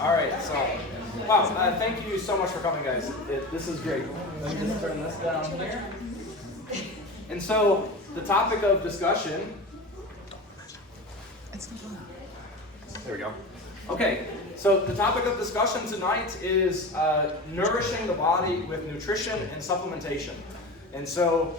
All right, so, wow, thank you so much for coming, guys. This is great. Let me just turn this down here. And so, the topic of discussion, there we go. Okay, so the topic of discussion tonight is nourishing the body with nutrition and supplementation. And so,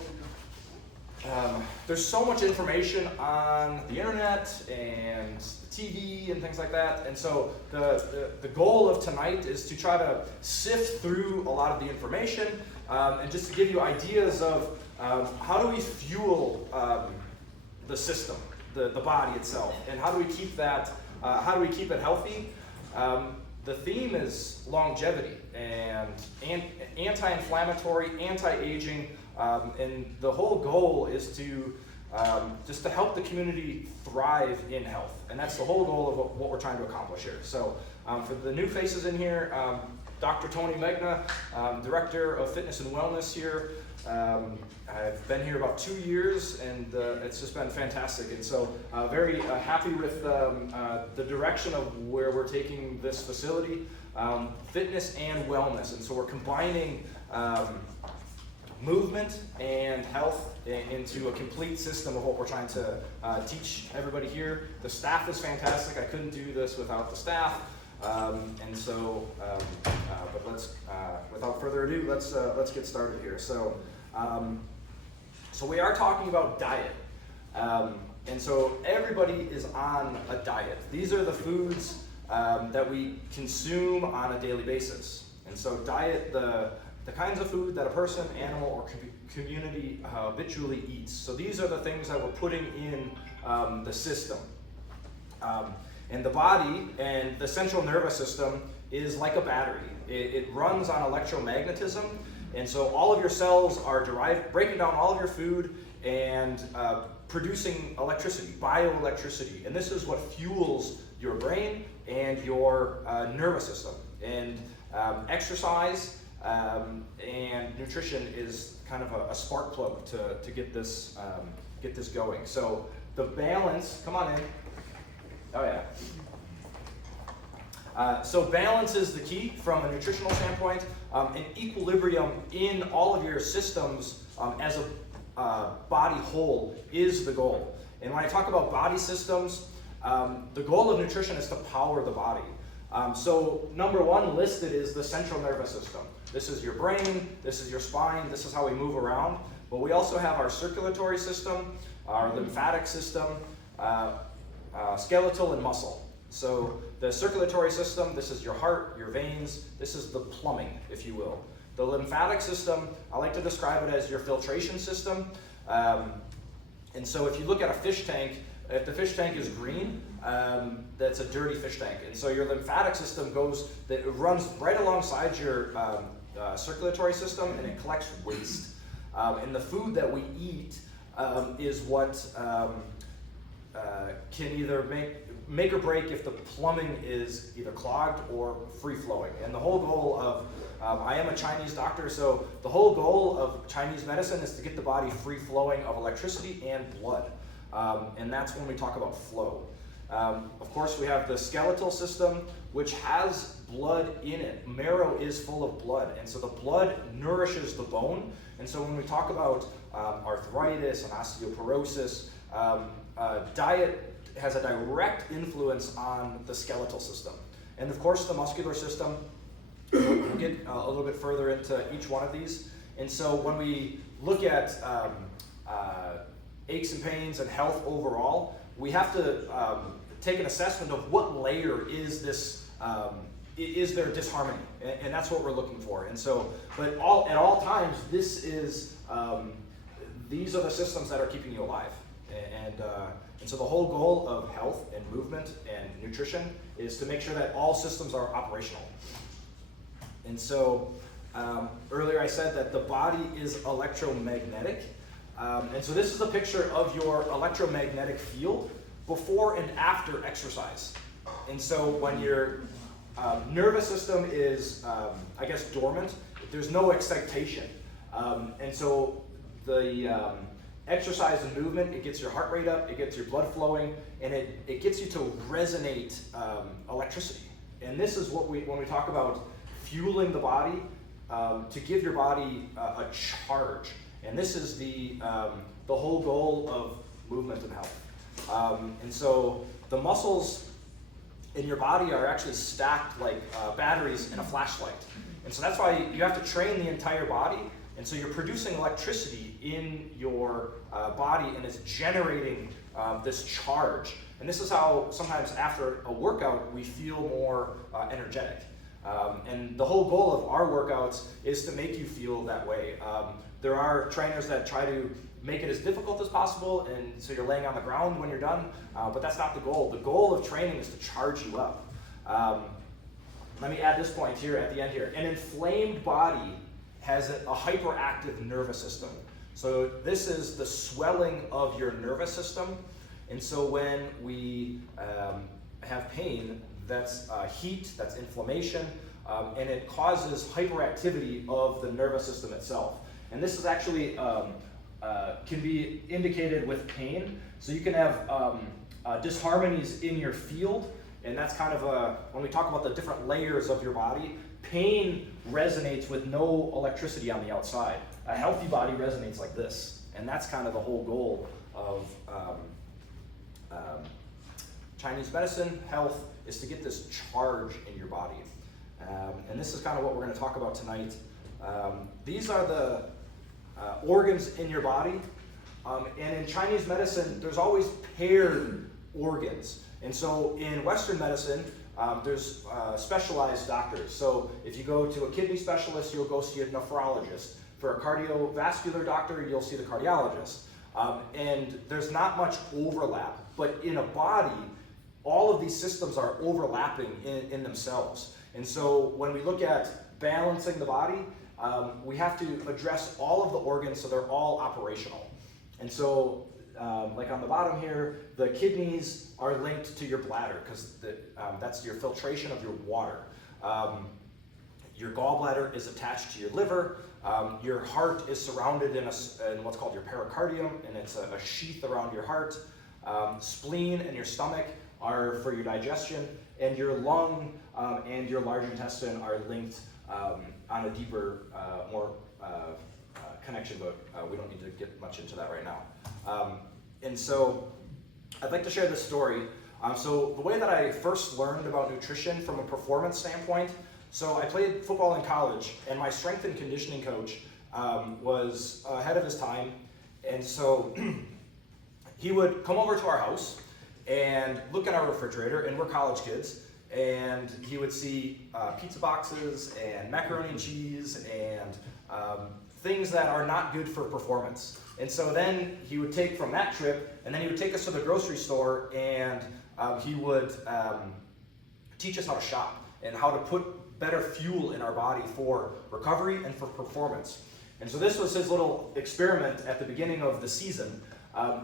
there's so much information on the internet and TV and things like that, and so the goal of tonight is to try to sift through a lot of the information and just to give you ideas of how do we fuel the system, the body itself, and how do we keep that, how do we keep it healthy? The theme is longevity and anti-inflammatory, anti-aging, and the whole goal is to just to help the community thrive in health, and that's the whole goal of what we're trying to accomplish here. So for the new faces in here, Dr. Tony Megna, Director of Fitness and Wellness here. I've been here about 2 years, and it's just been fantastic, and so very happy with the direction of where we're taking this facility, fitness and wellness, and so we're combining movement and health into a complete system of what we're trying to teach everybody here. The staff is fantastic. I couldn't do this without the staff, and so. But let's, without further ado, let's get started here. So, so we are talking about diet, and so everybody is on a diet. These are the foods that we consume on a daily basis, and so diet the kinds of food that a person, animal, or community habitually eats. So these are the things that we're putting in the system. And the body and the central nervous system is like a battery. It runs on electromagnetism, and so all of your cells are breaking down all of your food and producing electricity, bioelectricity. And this is what fuels your brain and your nervous system. And exercise and nutrition is kind of a spark plug to get this going. So the balance, come on in. Oh yeah. So balance is the key from a nutritional standpoint, and equilibrium in all of your systems as a body whole is the goal. And when I talk about body systems, the goal of nutrition is to power the body. So number one listed is the central nervous system. This is your brain, this is your spine, this is how we move around. But we also have our circulatory system, our lymphatic system, skeletal and muscle. So the circulatory system, this is your heart, your veins, this is the plumbing, if you will. The lymphatic system, I like to describe it as your filtration system. And so if you look at a fish tank, if the fish tank is green, that's a dirty fish tank. And so your lymphatic system it runs right alongside your circulatory system, and it collects waste. And the food that we eat is what can either make or break if the plumbing is either clogged or free-flowing. And the whole goal of, I am a Chinese doctor, so the whole goal of Chinese medicine is to get the body free-flowing of electricity and blood. And that's when we talk about flow. Of course, we have the skeletal system, which has blood in it. Marrow is full of blood, and so the blood nourishes the bone. And so when we talk about arthritis and osteoporosis, diet has a direct influence on the skeletal system. And of course, the muscular system, we'll get a little bit further into each one of these. And so when we look at aches and pains and health overall, we have to take an assessment of what layer is this, is there disharmony, and that's what we're looking for. And so, but at all times, this is, these are the systems that are keeping you alive. And so the whole goal of health and movement and nutrition is to make sure that all systems are operational. And so earlier I said that the body is electromagnetic. And so this is a picture of your electromagnetic field before and after exercise. And so when your nervous system is, I guess, dormant, there's no excitation. And so the exercise and movement, it gets your heart rate up, it gets your blood flowing, and it gets you to resonate electricity. And this is what when we talk about fueling the body, to give your body a charge. And this is the whole goal of movement and health. And so the muscles in your body are actually stacked like batteries in a flashlight. And so that's why you have to train the entire body. And so you're producing electricity in your body, and it's generating this charge. And this is how sometimes after a workout we feel more energetic. And the whole goal of our workouts is to make you feel that way. There are trainers that try to make it as difficult as possible, and so you're laying on the ground when you're done, but that's not the goal. The goal of training is to charge you up. Let me add this point here at the end here. An inflamed body has a hyperactive nervous system. So this is the swelling of your nervous system, and so when we have pain, that's heat, that's inflammation, and it causes hyperactivity of the nervous system itself. And this is actually can be indicated with pain. So you can have disharmonies in your field, and that's kind of when we talk about the different layers of your body, pain resonates with no electricity on the outside. A healthy body resonates like this, and that's kind of the whole goal of Chinese medicine, health, is to get this charge in your body. And this is kind of what we're going to talk about tonight. These are the organs in your body. And in Chinese medicine, there's always paired organs. And so in Western medicine, there's specialized doctors. So if you go to a kidney specialist, you'll go see a nephrologist. For a cardiovascular doctor, you'll see the cardiologist. And there's not much overlap. But in a body, all of these systems are overlapping in themselves. And so when we look at balancing the body, we have to address all of the organs so they're all operational. And so, like on the bottom here, the kidneys are linked to your bladder because that's your filtration of your water. Your gallbladder is attached to your liver. Your heart is surrounded in what's called your pericardium, and it's a sheath around your heart. Spleen and your stomach are for your digestion, and your lung and your large intestine are linked on a deeper, more connection, but we don't need to get much into that right now. And so I'd like to share this story. So the way that I first learned about nutrition from a performance standpoint, so I played football in college, and my strength and conditioning coach was ahead of his time, and so he would come over to our house and look at our refrigerator, and we're college kids, and he would see pizza boxes and macaroni and cheese and things that are not good for performance. And so then he would take from that trip, and then he would take us to the grocery store, and he would teach us how to shop and how to put better fuel in our body for recovery and for performance. And so this was his little experiment at the beginning of the season.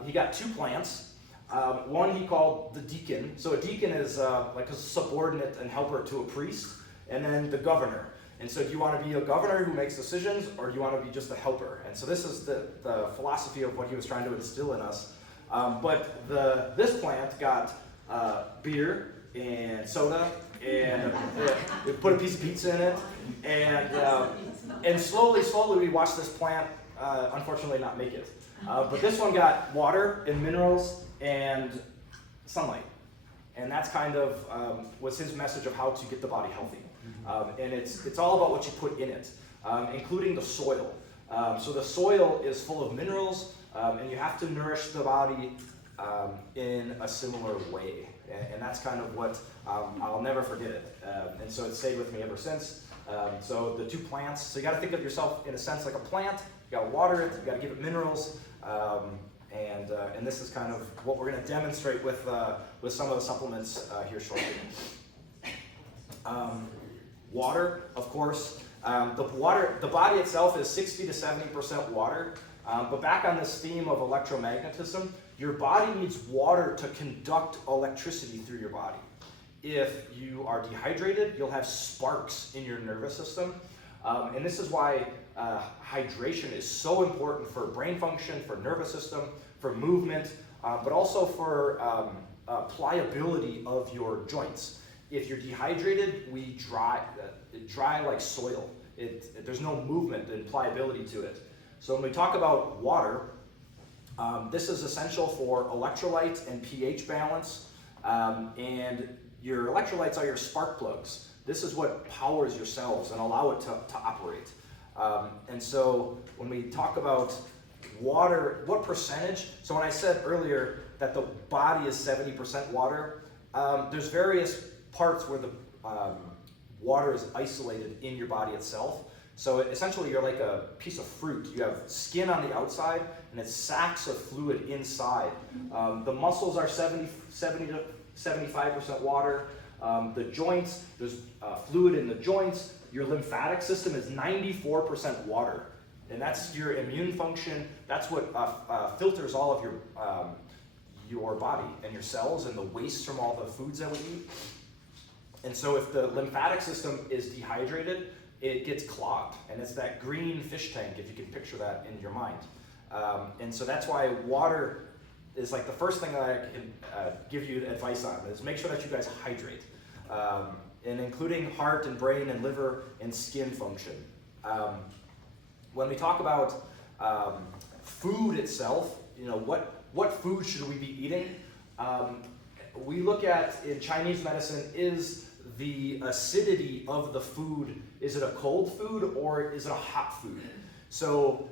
He got 2 plants. One he called the deacon. So a deacon is like a subordinate and helper to a priest, and then the governor. And so do you want to be a governor who makes decisions, or do you want to be just a helper? And so this is the philosophy of what he was trying to instill in us. But this plant got beer and soda, and we put a piece of pizza in it, and slowly we watched this plant unfortunately not make it. But this one got water and minerals and sunlight, and that's kind of was his message of how to get the body healthy. And it's all about what you put in it, including the soil. So the soil is full of minerals, and you have to nourish the body in a similar way. And that's kind of what I'll never forget it. And so it's stayed with me ever since. So the 2 plants. So you got to think of yourself in a sense like a plant. You got to water it. You got to give it minerals. And this is kind of what we're going to demonstrate with some of the supplements here shortly. Water, of course. The body itself is 60 to 70% water. But back on this theme of electromagnetism, your body needs water to conduct electricity through your body. If you are dehydrated, you'll have sparks in your nervous system. And this is why hydration is so important for brain function, for nervous system, for movement, but also for pliability of your joints. if you're dehydrated, we dry like soil. There's no movement and pliability to it. So when we talk about water, this is essential for electrolyte and pH balance, and your electrolytes are your spark plugs. This is what powers your cells and allow it to operate. And so when we talk about water, what percentage? So when I said earlier that the body is 70% water, there's various parts where the water is isolated in your body itself. So essentially you're like a piece of fruit. You have skin on the outside and it's sacs of fluid inside. The muscles are 70 to 75% water. The joints, there's fluid in the joints. Your lymphatic system is 94% water. And that's your immune function. That's what filters all of your body and your cells and the waste from all the foods that we eat. And so if the lymphatic system is dehydrated, it gets clogged. And it's that green fish tank, if you can picture that in your mind. And so that's why water is like the first thing that I can give you advice on, is make sure that you guys hydrate. And including heart and brain and liver and skin function. When we talk about food itself, what food should we be eating? We look at, in Chinese medicine, is the acidity of the food, is it a cold food or is it a hot food? So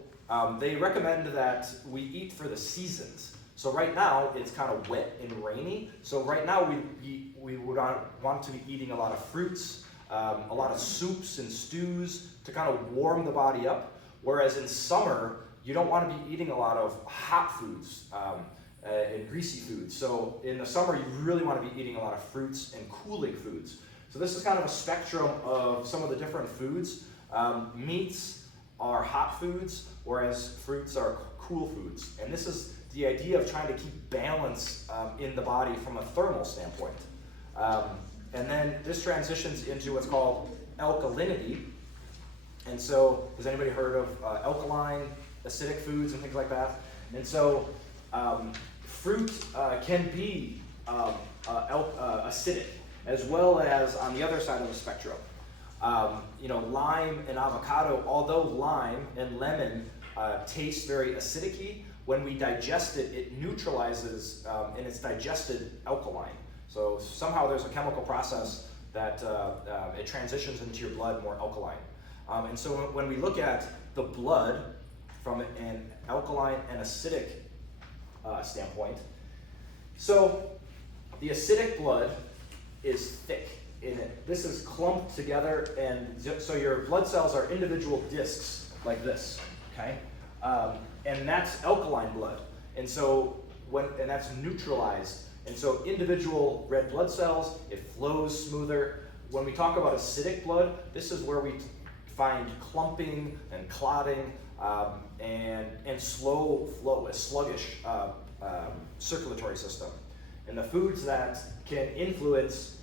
they recommend that we eat for the seasons. So right now it's kind of wet and rainy. So right now we would want to be eating a lot of fruits, a lot of soups and stews to kind of warm the body up. Whereas in summer, you don't want to be eating a lot of hot foods and greasy foods. So in the summer, you really want to be eating a lot of fruits and cooling foods. So this is kind of a spectrum of some of the different foods. Meats are hot foods, whereas fruits are cool foods. And this is the idea of trying to keep balance in the body from a thermal standpoint. And then this transitions into what's called alkalinity. And so, has anybody heard of alkaline, acidic foods and things like that? And so, fruit can be acidic, as well as on the other side of the spectrum. Lime and avocado, although lime and lemon taste very acidic-y, when we digest it, it neutralizes and it's digested alkaline. So somehow there's a chemical process that it transitions into your blood more alkaline. And so when we look at the blood from an alkaline and acidic standpoint, so the acidic blood is thick in it. This is clumped together, and so your blood cells are individual discs like this, okay? And that's alkaline blood. And so and that's neutralized. And so individual red blood cells, it flows smoother. When we talk about acidic blood, this is where we find clumping and clotting and slow flow, a sluggish circulatory system. And the foods that can influence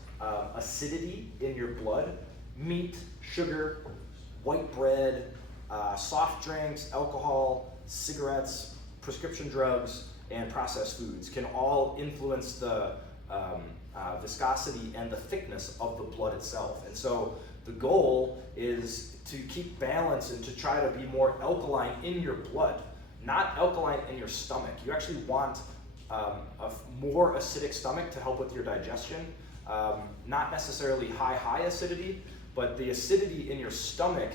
acidity in your blood: meat, sugar, white bread, soft drinks, alcohol, cigarettes, prescription drugs, and processed foods can all influence the viscosity and the thickness of the blood itself. And so the goal is to keep balance and to try to be more alkaline in your blood, not alkaline in your stomach. You actually want a more acidic stomach to help with your digestion. Not necessarily high acidity, but the acidity in your stomach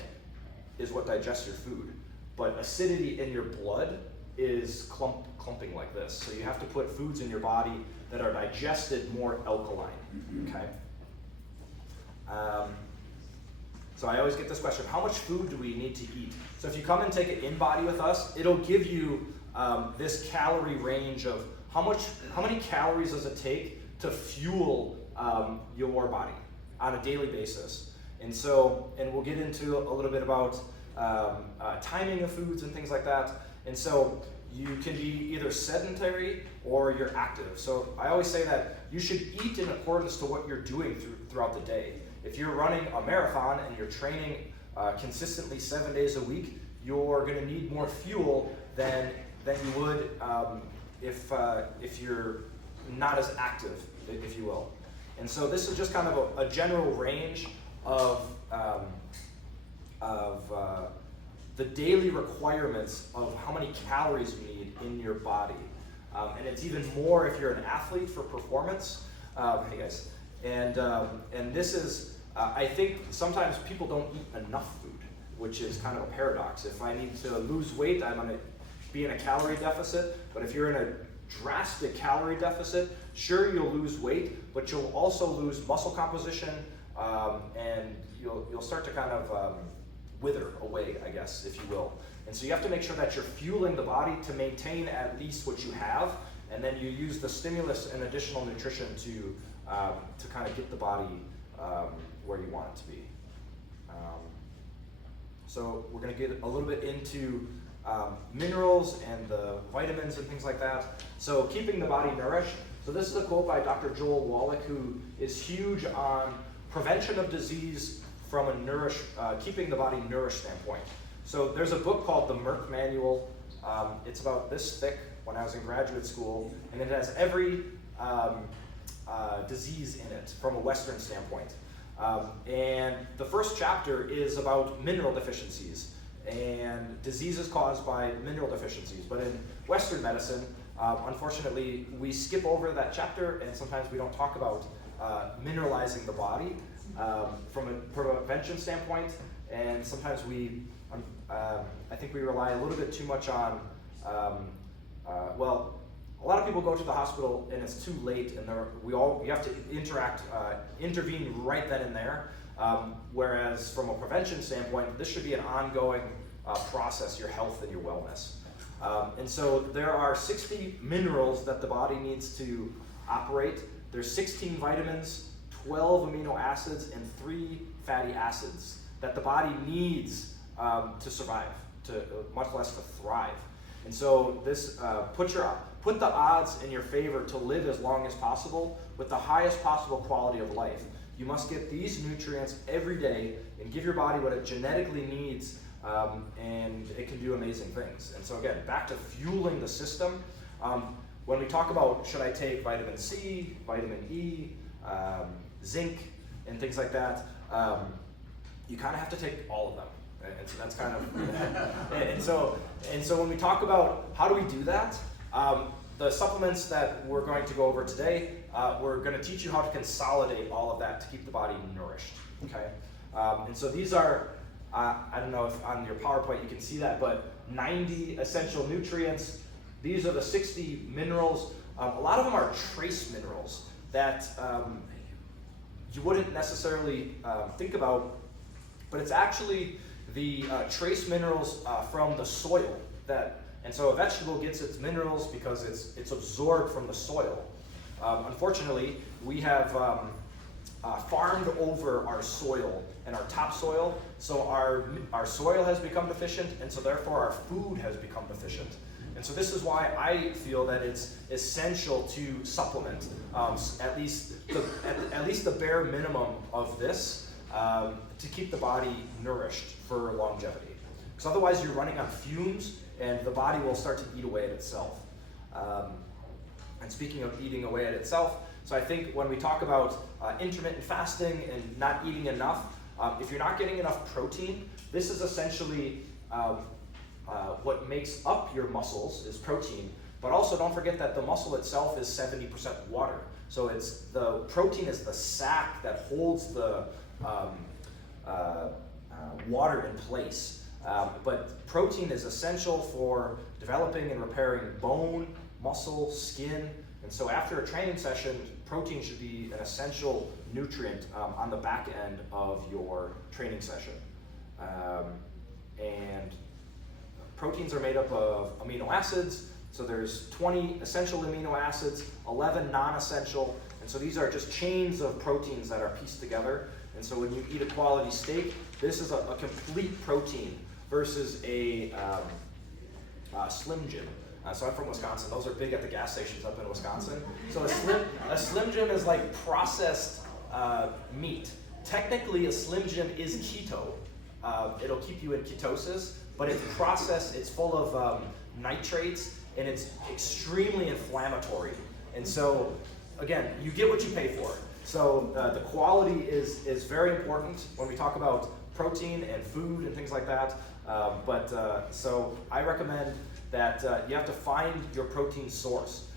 is what digests your food. But acidity in your blood is clumping like this. So you have to put foods in your body that are digested more alkaline, okay? So I always get this question: how much food do we need to eat? So if you come and take it in body with us, it'll give you this calorie range of how many calories does it take to fuel your body on a daily basis. And we'll get into a little bit about timing of foods and things like that. And so you can be either sedentary or you're active. So I always say that you should eat in accordance to what you're doing throughout the day. If you're running a marathon and you're training consistently 7 days a week, you're going to need more fuel than you would if you're not as active, if you will. And so this is just kind of a general range of the daily requirements of how many calories you need in your body. And it's even more if you're an athlete for performance. Hey guys. And this is, I think sometimes people don't eat enough food, which is kind of a paradox. If I need to lose weight, I'm going to be in a calorie deficit. But if you're in a drastic calorie deficit, sure, you'll lose weight, but you'll also lose muscle composition, and you'll start to kind of wither away, I guess, if you will. And so you have to make sure that you're fueling the body to maintain at least what you have, and then you use the stimulus and additional nutrition to kind of get the body where you want it to be. So we're going to get a little bit into minerals and the vitamins and things like that. So keeping the body nourished. So this is a quote by Dr. Joel Wallach, who is huge on prevention of disease from a keeping the body nourished standpoint. So there's a book called the Merck Manual. It's about this thick when I was in graduate school, and it has every disease in it from a Western standpoint. And the first chapter is about mineral deficiencies and diseases caused by mineral deficiencies. But in Western medicine, unfortunately, we skip over that chapter, and sometimes we don't talk about mineralizing the body from a prevention standpoint. And sometimes I think we rely a little bit too much on, a lot of people go to the hospital and it's too late, and you have to intervene right then and there. Whereas from a prevention standpoint, this should be an ongoing process, your health and your wellness. And so there are 60 minerals that the body needs to operate. There's 16 vitamins, 12 amino acids, and 3 fatty acids that the body needs to survive, much less to thrive. And so this put the odds in your favor to live as long as possible with the highest possible quality of life. You must get these nutrients every day and give your body what it genetically needs, and it can do amazing things. And so again, back to fueling the system. When we talk about should I take vitamin C, vitamin E, zinc, and things like that, you kind of have to take all of them. And so that's kind of, and so when we talk about how do we do that, the supplements that we're going to go over today, we're going to teach you how to consolidate all of that to keep the body nourished. Okay, and so these are, I don't know if on your PowerPoint you can see that, but 90 essential nutrients. These are the 60 minerals. A lot of them are trace minerals that you wouldn't necessarily think about, but it's actually the trace minerals from the soil and so a vegetable gets its minerals because it's absorbed from the soil. Unfortunately, we have farmed over our soil and our topsoil, so our soil has become deficient, and so therefore our food has become deficient. And so this is why I feel that it's essential to supplement at least the bare minimum of this to keep the body nourished for longevity. Because otherwise you're running on fumes, and the body will start to eat away at itself. And speaking of eating away at itself, so I think when we talk about intermittent fasting and not eating enough, if you're not getting enough protein, this is essentially what makes up your muscles is protein. But also don't forget that the muscle itself is 70% water. So the protein is the sac that holds the water in place. But protein is essential for developing and repairing bone, muscle, skin. And so after a training session, protein should be an essential nutrient on the back end of your training session. And proteins are made up of amino acids. So there's 20 essential amino acids, 11 non-essential. And so these are just chains of proteins that are pieced together. And so when you eat a quality steak, this is a complete protein versus a Slim Jim. So I'm from Wisconsin. Those are big at the gas stations up in Wisconsin. So a Slim Jim is like processed meat. Technically, a Slim Jim is keto. It'll keep you in ketosis, but it's processed, it's full of nitrates, and it's extremely inflammatory. And so, again, you get what you pay for. So the quality is very important when we talk about protein and food and things like that. So I recommend that you have to find your protein source.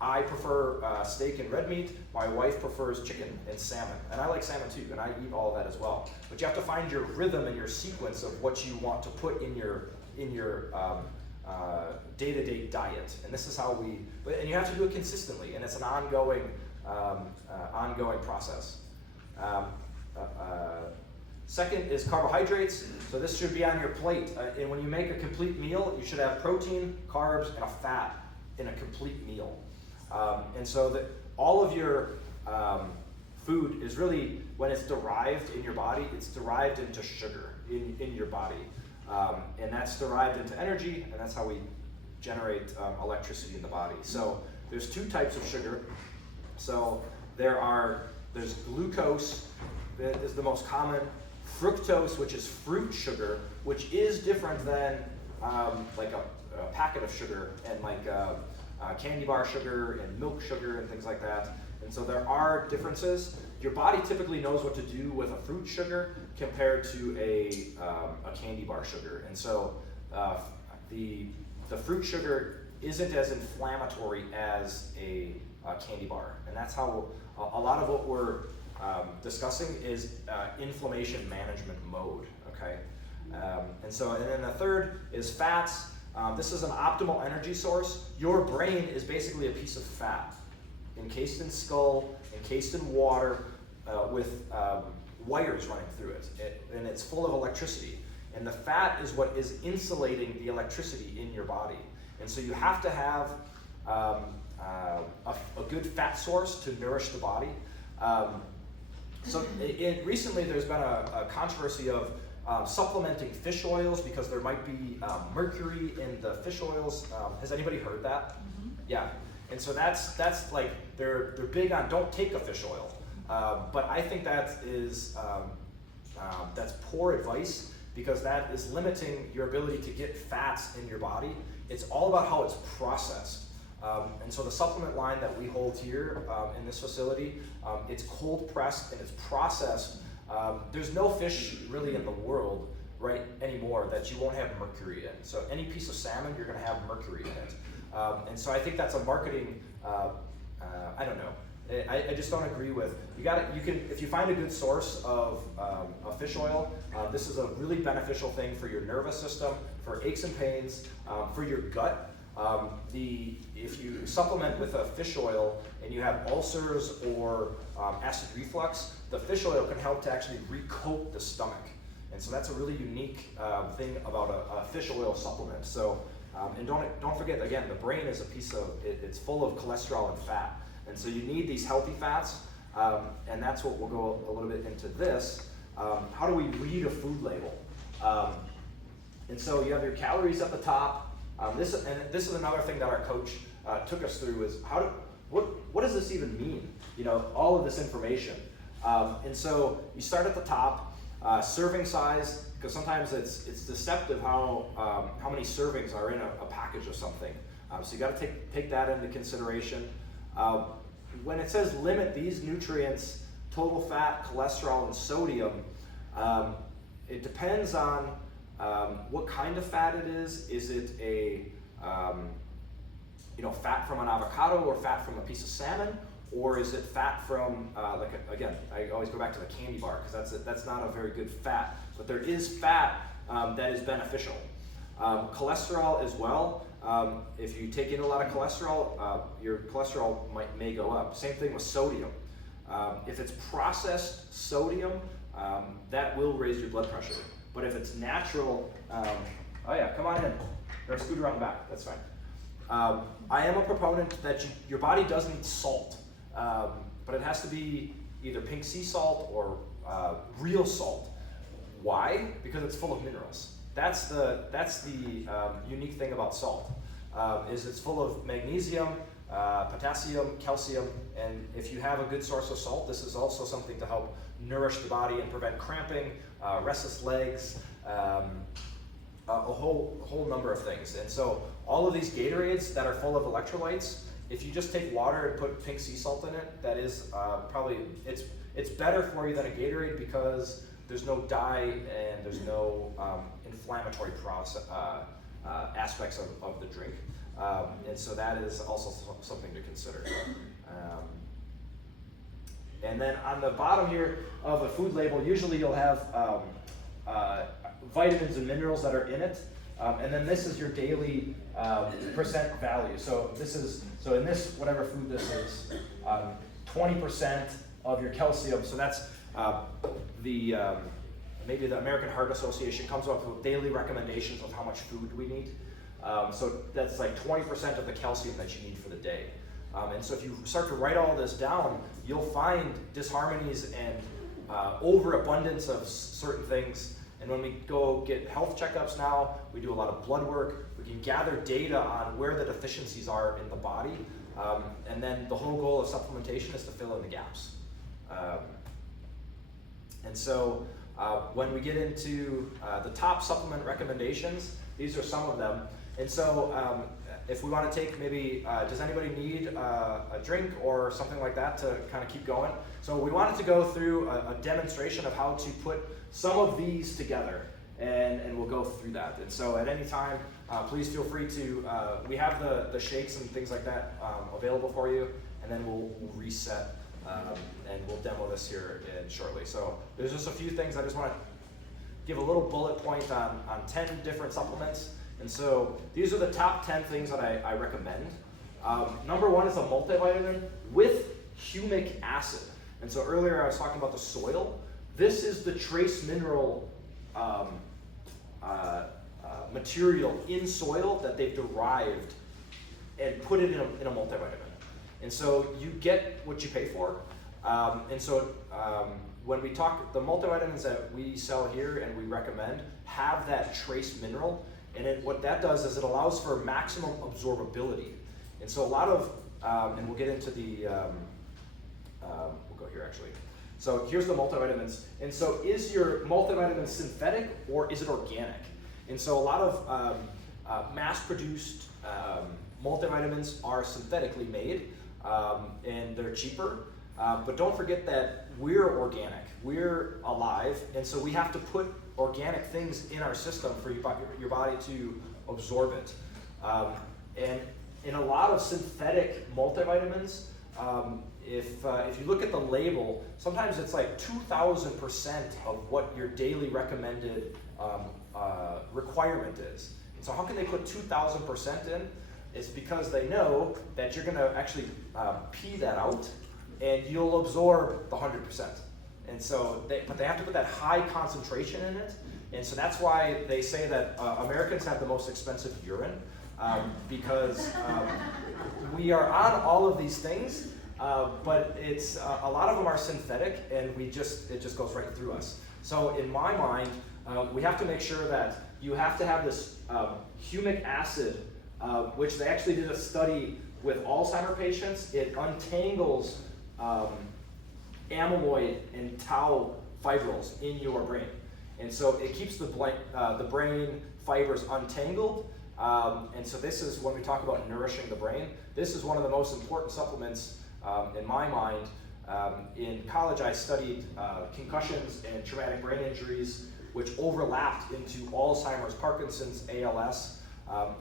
I prefer steak and red meat. My wife prefers chicken and salmon, and I like salmon too, and I eat all of that as well. But you have to find your rhythm and your sequence of what you want to put in your day-to-day diet, and this is how and you have to do it consistently, and it's an ongoing process. Second is carbohydrates. So this should be on your plate, and when you make a complete meal, you should have protein, carbs, and a fat in a complete meal. And so that all of your food is really, when it's derived in your body, it's derived into sugar in your body. And that's derived into energy, and that's how we generate electricity in the body. So there's two types of sugar. So there's glucose, that is the most common, fructose, which is fruit sugar, which is different than like a packet of sugar, and like candy bar sugar and milk sugar and things like that. And so there are differences. Your body typically knows what to do with a fruit sugar compared to a candy bar sugar. And so the fruit sugar isn't as inflammatory as a candy bar. And that's how a lot of what we're discussing is inflammation management mode, okay? And then the third is fats. This is an optimal energy source. Your brain is basically a piece of fat, encased in skull, encased in water, with wires running through it, and it's full of electricity. And the fat is what is insulating the electricity in your body. And so you have to have a good fat source to nourish the body. Recently there's been a controversy of supplementing fish oils because there might be mercury in the fish oils. Has anybody heard that? Mm-hmm. Yeah. And so that's like they're big on don't take a fish oil. But I think that is that's poor advice, because that is limiting your ability to get fats in your body. It's all about how it's processed. And so the supplement line that we hold here in this facility, it's cold pressed and it's processed. There's no fish really in the world right anymore that you won't have mercury in. So any piece of salmon, you're going to have mercury in it. And so I think that's a marketing, I don't know. I just don't agree with. You can, if you find a good source of fish oil, this is a really beneficial thing for your nervous system, for aches and pains, for your gut. If you supplement with a fish oil and you have ulcers or acid reflux, the fish oil can help to actually recoat the stomach. And so that's a really unique thing about a fish oil supplement. So, and don't forget, again, the brain is a piece of, it's full of cholesterol and fat. And so you need these healthy fats, and that's what we'll go a little bit into this. How do we read a food label? And so you have your calories at the top. This is another thing that our coach took us through, is what does this even mean? You know, all of this information. And so you start at the top, serving size, because sometimes it's deceptive how many servings are in a package of something. So you got to take that into consideration. When it says limit these nutrients, total fat, cholesterol, and sodium, it depends on what kind of fat it is. Is it a fat from an avocado or fat from a piece of salmon, or is it fat from again, I always go back to the candy bar because that's not a very good fat, but there is fat that is beneficial. Cholesterol as well. If you take in a lot of cholesterol, your cholesterol may go up. Same thing with sodium. If it's processed sodium, that will raise your blood pressure. But if it's natural, oh yeah, come on in. Or scoot around the back, that's fine. I am a proponent that your body does need salt, but it has to be either pink sea salt or real salt. Why? Because it's full of minerals. That's the unique thing about salt, is it's full of magnesium, potassium, calcium, and if you have a good source of salt, this is also something to help nourish the body and prevent cramping, restless legs, a whole number of things. And so all of these Gatorades that are full of electrolytes, If you just take water and put pink sea salt in it, that is probably, it's better for you than a Gatorade because there's no dye and there's no inflammatory process, aspects of the drink. And so that is also something to consider. And then on the bottom here of a food label, usually you'll have vitamins and minerals that are in it. And then this is your daily percent value. So in this, whatever food this is, 20% of your calcium. So that's maybe the American Heart Association comes up with daily recommendations of how much food we need. So that's like 20% of the calcium that you need for the day. And so if you start to write all this down, you'll find disharmonies and overabundance of certain things. And when we go get health checkups now, we do a lot of blood work. We can gather data on where the deficiencies are in the body. And then the whole goal of supplementation is to fill in the gaps. And so when we get into the top supplement recommendations, these are some of them. And so if we want to take maybe, does anybody need a drink or something like that to kind of keep going? So we wanted to go through a demonstration of how to put some of these together, and we'll go through that. And so at any time, please feel free to, we have the shakes and things like that available for you, and then we'll reset and we'll demo this here shortly. So there's just a few things I just want to give a little bullet point on 10 different supplements. And so these are the top 10 things that I recommend. Number one is a multivitamin with humic acid. And so earlier I was talking about the soil. This is the trace mineral material in soil that they've derived and put it in a multivitamin. And so you get what you pay for. And so when we talk, the multivitamins that we sell here and we recommend have that trace mineral. And what that does is it allows for maximum absorbability. And so a lot of, and we'll get into the, we'll go here actually. So here's the multivitamins. And so is your multivitamin synthetic or is it organic? And so a lot of mass-produced multivitamins are synthetically made and they're cheaper. But don't forget that we're organic, we're alive, and so we have to put organic things in our system for your body to absorb it. And in a lot of synthetic multivitamins, if you look at the label, sometimes it's like 2,000% of what your daily recommended requirement is. And so how can they put 2,000% in? It's because they know that you're going to actually pee that out and you'll absorb the 100%. And so, but they have to put that high concentration in it. And so that's why they say that Americans have the most expensive urine because we are on all of these things, but it's a lot of them are synthetic, and it just goes right through us. So in my mind, we have to make sure that you have to have this humic acid, which they actually did a study with Alzheimer's patients. It untangles amyloid and tau fibrils in your brain. And so it keeps the brain fibers untangled. And so this is when we talk about nourishing the brain. This is one of the most important supplements in my mind. In college, I studied concussions and traumatic brain injuries, which overlapped into Alzheimer's, Parkinson's, ALS.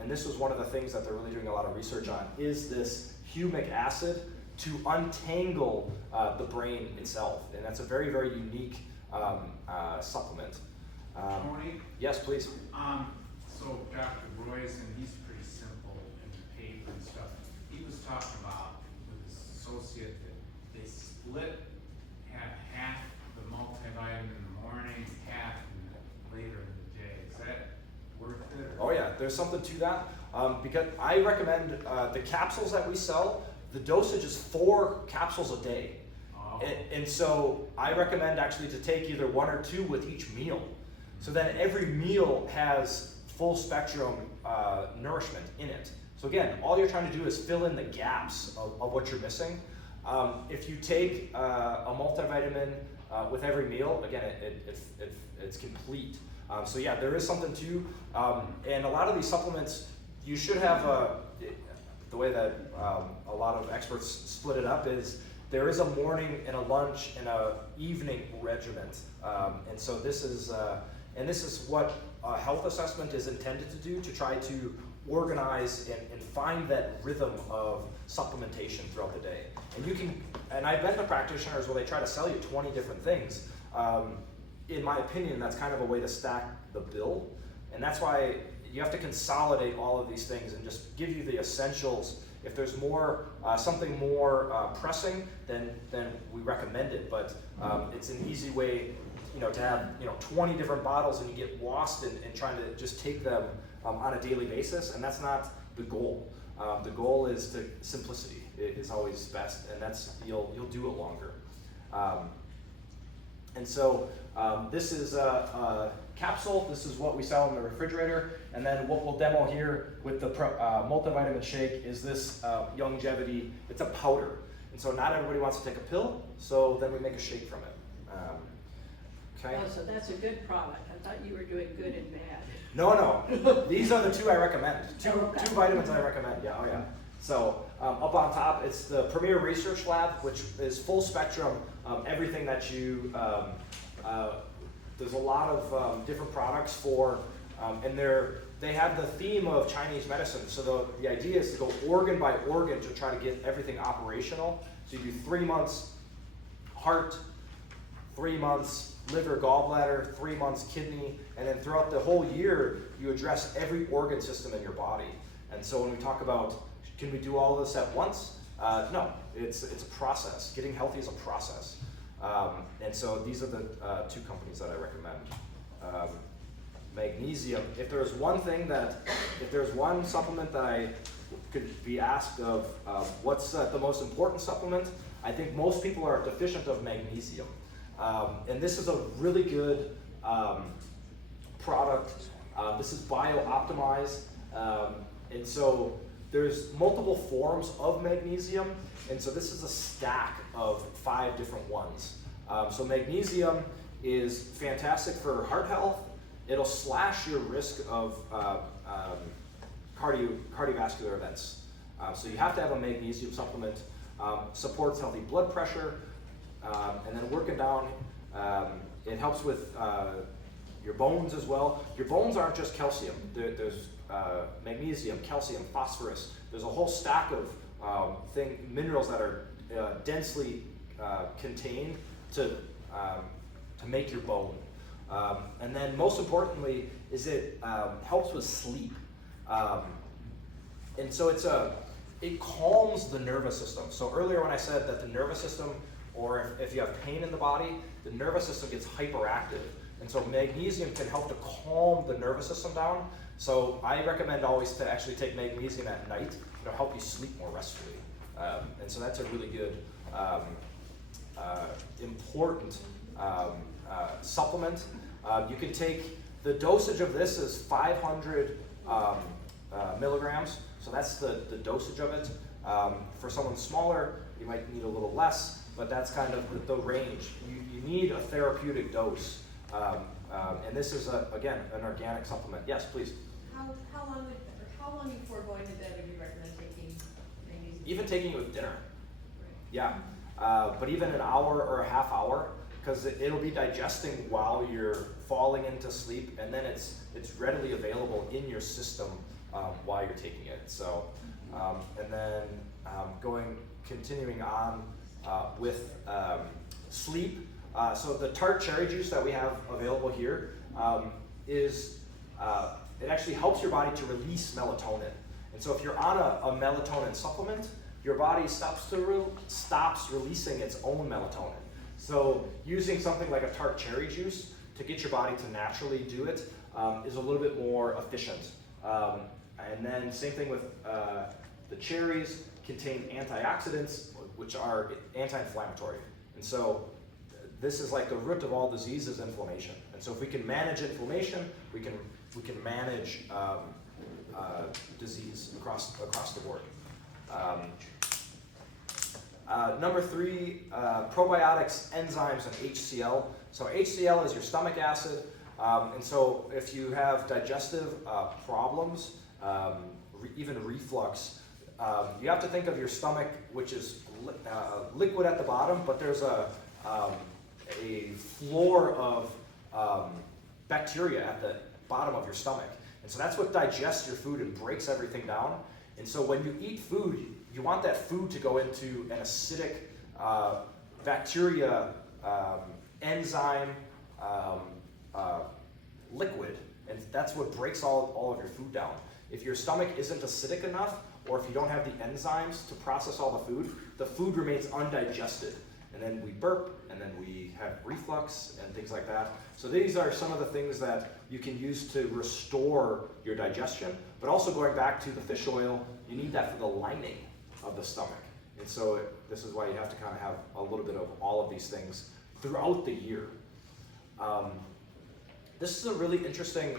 And this was one of the things that they're really doing a lot of research on, is this humic acid to untangle the brain itself. And that's a very, very unique supplement. Tony? Yes, please. So Dr. Royce, and he's pretty simple in the paper and stuff, he was talking about with his associate that they split half the multivitamin in the morning, half later in the day. Is that worth it? Oh yeah, there's something to that. Because I recommend the capsules that we sell, the dosage is 4 capsules a day. Oh. And so I recommend actually to take either 1 or 2 with each meal. So then every meal has full spectrum nourishment in it. So again, all you're trying to do is fill in the gaps of what you're missing. If you take a multivitamin with every meal, again, it's complete. So yeah, there is something to, and a lot of these supplements, you should have the the way that a lot of experts split it up is there is a morning and a lunch and a evening regiment, and so this is what a health assessment is intended to do, to try to organize and find that rhythm of supplementation throughout the day. And I've been to practitioners where they try to sell you 20 different things. In my opinion, that's kind of a way to stack the bill, and that's why you have to consolidate all of these things and just give you the essentials. If there's more, something more pressing, then we recommend it. But it's an easy way, to have 20 different bottles and you get lost in trying to just take them on a daily basis, and that's not the goal. The goal is to simplicity is always best, and that's you'll do it longer. And so this is a capsule. This is what we sell in the refrigerator, and then what we'll demo here with the multivitamin shake is this longevity. It's a powder, and so not everybody wants to take a pill, so then we make a shake from it. Okay. Oh, so that's a good product. I thought you were doing good and bad. No. These are the two I recommend. Two vitamins I recommend. Yeah. Oh yeah. So up on top, it's the Premier Research Lab, which is full spectrum, everything that you. There's a lot of different products for, and they have the theme of Chinese medicine. So the idea is to go organ by organ to try to get everything operational. So you do 3 months heart, 3 months liver, gallbladder, 3 months kidney, and then throughout the whole year, you address every organ system in your body. And so when we talk about, can we do all of this at once? No, it's a process. Getting healthy is a process. And so these are the two companies that I recommend. Magnesium. If there's one supplement that I could be asked of, what's the most important supplement? I think most people are deficient of magnesium. And this is a really good product. This is bio-optimized. And so there's multiple forms of magnesium. And so this is a stack of 5 different ones. So magnesium is fantastic for heart health. It'll slash your risk of cardiovascular events. So you have to have a magnesium supplement. Supports healthy blood pressure. And then working down, it helps with your bones as well. Your bones aren't just calcium. There's magnesium, calcium, phosphorus. There's a whole stack of minerals that are densely contained to make your bone. And then most importantly is it helps with sleep. And so it calms the nervous system. So earlier when I said that the nervous system, or if you have pain in the body, the nervous system gets hyperactive. And so magnesium can help to calm the nervous system down. So I recommend always to actually take magnesium at night. It'll help you sleep more restfully. And so that's a really good, important supplement. You can take, the dosage of this is 500 milligrams. So that's the dosage of it. For someone smaller, you might need a little less, but that's kind of the range. You need a therapeutic dose. And this is, again, an organic supplement. Yes, please. How long before going to bed would you recommend taking magnesium? Even taking it with dinner. Right. Yeah. But even an hour or a half hour, because it'll be digesting while you're falling into sleep, and then it's readily available in your system while you're taking it. So, and then continuing on with sleep. So the tart cherry juice that we have available here is it actually helps your body to release melatonin. And so if you're on a melatonin supplement, your body stops releasing its own melatonin. So using something like a tart cherry juice to get your body to naturally do it is a little bit more efficient. And then same thing with the cherries contain antioxidants, which are anti-inflammatory. And so this is like the root of all diseases, inflammation. And so if we can manage inflammation, we can manage disease across the board. Number 3, probiotics, enzymes, and HCl. So HCl is your stomach acid. And so if you have digestive problems, even reflux, you have to think of your stomach, which is liquid at the bottom, but there's a floor of bacteria at the bottom of your stomach. And so that's what digests your food and breaks everything down. And so when you eat food, you want that food to go into an acidic bacteria enzyme liquid, and that's what breaks all of your food down. If your stomach isn't acidic enough, or if you don't have the enzymes to process all the food remains undigested. And then we burp, and then we have reflux and things like that. So these are some of the things that you can use to restore your digestion. But also going back to the fish oil, you need that for the lining of the stomach. And so this is why you have to kind of have a little bit of all of these things throughout the year. This is a really interesting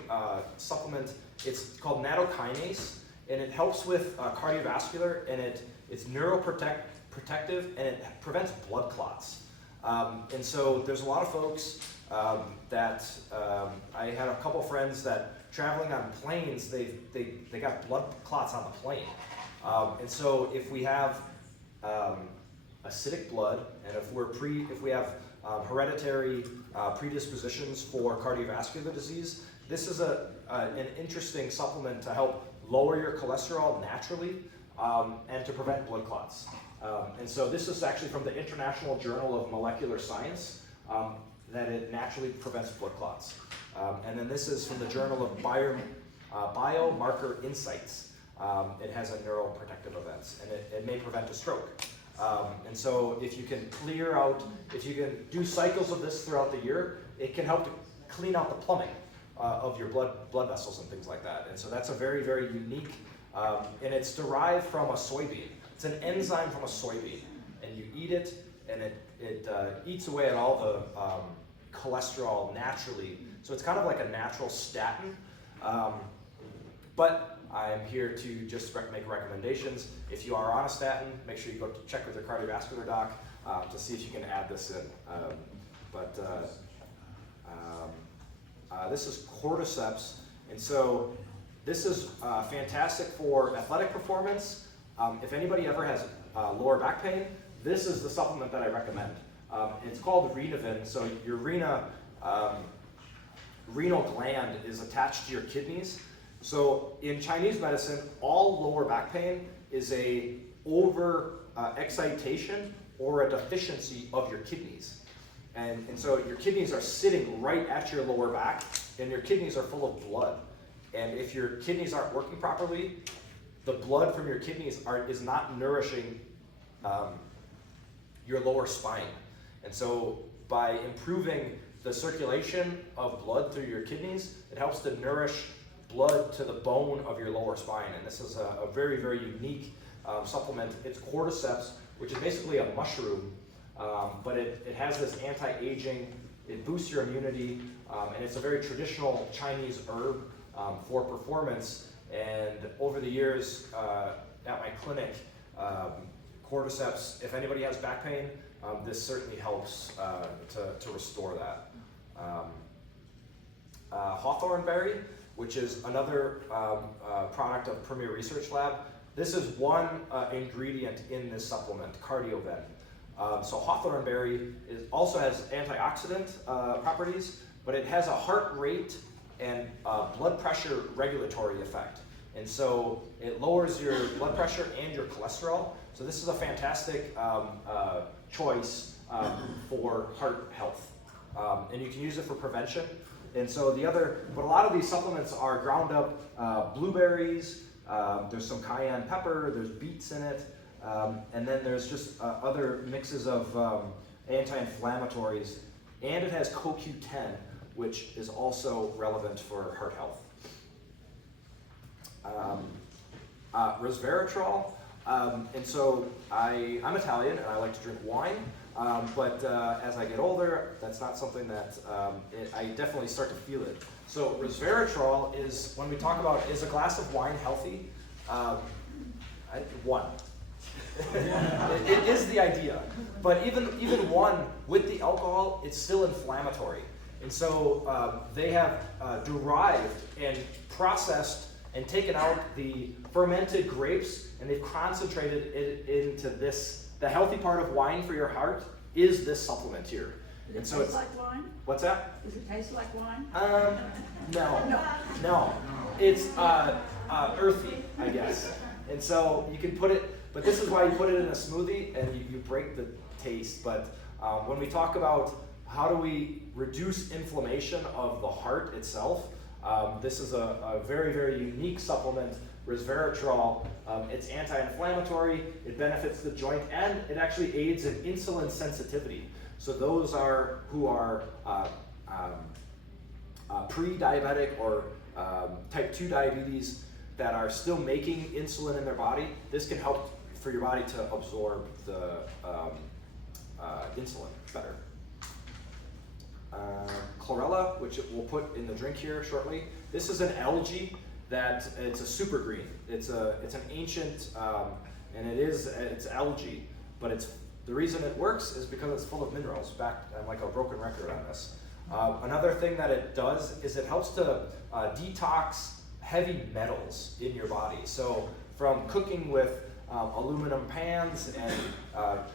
supplement. It's called nattokinase, and it helps with cardiovascular, and it's neuroprotective, and it prevents blood clots. And so there's a lot of folks that I had a couple friends that traveling on planes, they got blood clots on the plane. And so if we have acidic blood, and if we have hereditary predispositions for cardiovascular disease, this is an interesting supplement to help lower your cholesterol naturally and to prevent blood clots. And so this is actually from the International Journal of Molecular Science, that it naturally prevents blood clots. And then this is from the Journal of Biomarker Insights. It has a neuroprotective events, and it may prevent a stroke. And so if you can if you can do cycles of this throughout the year, it can help to clean out the plumbing of your blood vessels and things like that. And so that's a very, very unique, and it's derived from a soybean. It's an enzyme from a soybean, and you eat it, and it eats away at all the cholesterol naturally. So it's kind of like a natural statin. But I'm here to just make recommendations. If you are on a statin, make sure you go check with your cardiovascular doc to see if you can add this in. This is cordyceps, and so this is fantastic for athletic performance. If anybody ever has lower back pain, this is the supplement that I recommend. It's called Renavin. So your renal gland is attached to your kidneys. So in Chinese medicine, all lower back pain is a over excitation or a deficiency of your kidneys. And so your kidneys are sitting right at your lower back, and your kidneys are full of blood. And if your kidneys aren't working properly, the blood from your kidneys is not nourishing your lower spine. And so by improving the circulation of blood through your kidneys, it helps to nourish blood to the bone of your lower spine. And this is a very, very unique supplement. It's cordyceps, which is basically a mushroom, but it has this anti-aging, it boosts your immunity, and it's a very traditional Chinese herb for performance. And over the years at my clinic, cordyceps, if anybody has back pain, this certainly helps to restore that. Hawthorn berry, which is another product of Premier Research Lab. This is one ingredient in this supplement, Cardioven. So hawthorn berry also has antioxidant properties, but it has a heart rate and blood pressure regulatory effect. And so it lowers your blood pressure and your cholesterol. So this is a fantastic choice for heart health. And you can use it for prevention. And so but a lot of these supplements are ground up blueberries, there's some cayenne pepper, there's beets in it, and then there's just other mixes of anti-inflammatories. And it has CoQ10, which is also relevant for heart health. Resveratrol, and so I'm Italian and I like to drink wine, but as I get older, that's not something that I definitely start to feel it. So resveratrol is, when we talk about, is a glass of wine healthy? One. It is the idea, but even one with the alcohol, it's still inflammatory. And so they have derived and processed and taken out the fermented grapes, and they've concentrated it into this. The healthy part of wine for your heart is this supplement here. Does And it so taste it's, like wine? what's that? Does it taste like wine? No. It's earthy, I guess. And so you can put it, but this is why you put it in a smoothie and you break the taste. But when we talk about how do we reduce inflammation of the heart itself, this is a very, very unique supplement, resveratrol. It's anti-inflammatory, it benefits the joint, and it actually aids in insulin sensitivity. So those who are pre-diabetic or type 2 diabetes that are still making insulin in their body, this can help for your body to absorb the insulin better. Chlorella, which we'll put in the drink here shortly. This is an algae that it's a super green. It's an ancient and it's algae, but the reason it works is because it's full of minerals. I'm like a broken record on this. Another thing that it does is it helps to detox heavy metals in your body. So from cooking with aluminum pans and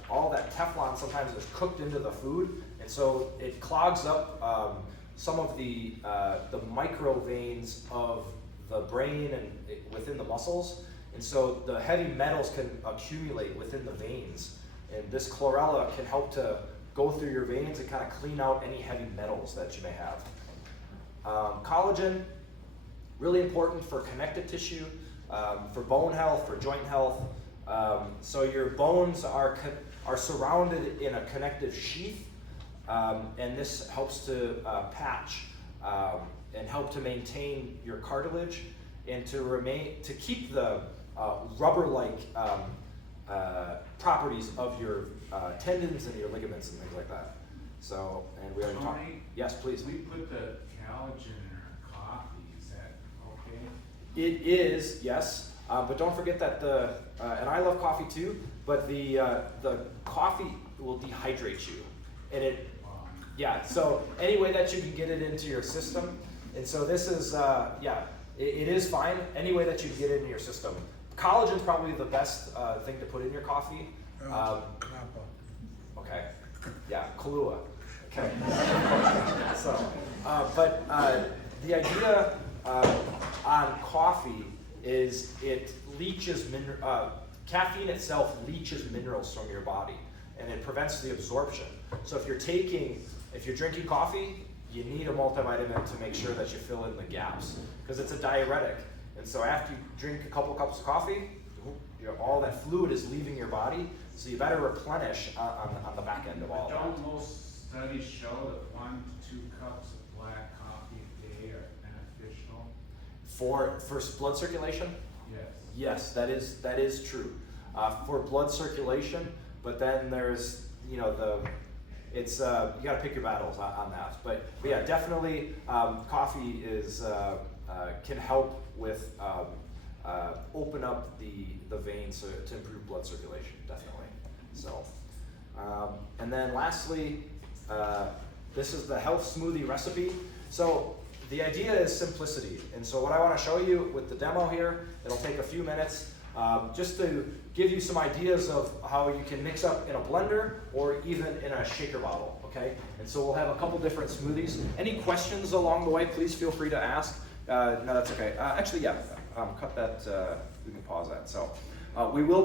all that Teflon sometimes is cooked into the food, and so it clogs up some of the micro veins of the brain and within the muscles, and so the heavy metals can accumulate within the veins, and this chlorella can help to go through your veins and kind of clean out any heavy metals that you may have. Collagen, really important for connective tissue, for bone health, for joint health. So your bones are surrounded in a connective sheath, and this helps to patch and help to maintain your cartilage and to keep the rubber-like properties of your tendons and your ligaments and things like that. So, and we already talked. Tony? Yes, please. We put the collagen in our coffee, is that okay? It is, yes, but don't forget that and I love coffee too, but the coffee will dehydrate you, and yeah, so any way that you can get it into your system, and so this is, it is fine, any way that you can get it into your system. Collagen is probably the best thing to put in your coffee. Okay, yeah, Kahlua. Okay. So, but the idea on coffee is it leaches caffeine itself leaches minerals from your body, and it prevents the absorption. So if you're drinking coffee, you need a multivitamin to make sure that you fill in the gaps, because it's a diuretic. And so after you drink a couple cups of coffee, all that fluid is leaving your body, so you better replenish on the back end of all that. Don't most studies show that 1 to 2 cups of black coffee a day are beneficial? For blood circulation? Yes. Yes, that is true. For blood circulation, but then there's, you got to pick your battles on that. But yeah, definitely coffee can help with open up the veins to improve blood circulation, definitely. So, and then lastly, this is the health smoothie recipe. So the idea is simplicity, and so what I want to show you with the demo here, it'll take a few minutes, just to give you some ideas of how you can mix up in a blender or even in a shaker bottle, okay? And so we'll have a couple different smoothies. Any questions along the way, please feel free to ask. No, that's okay. Actually, yeah, cut that, we can pause that. So we will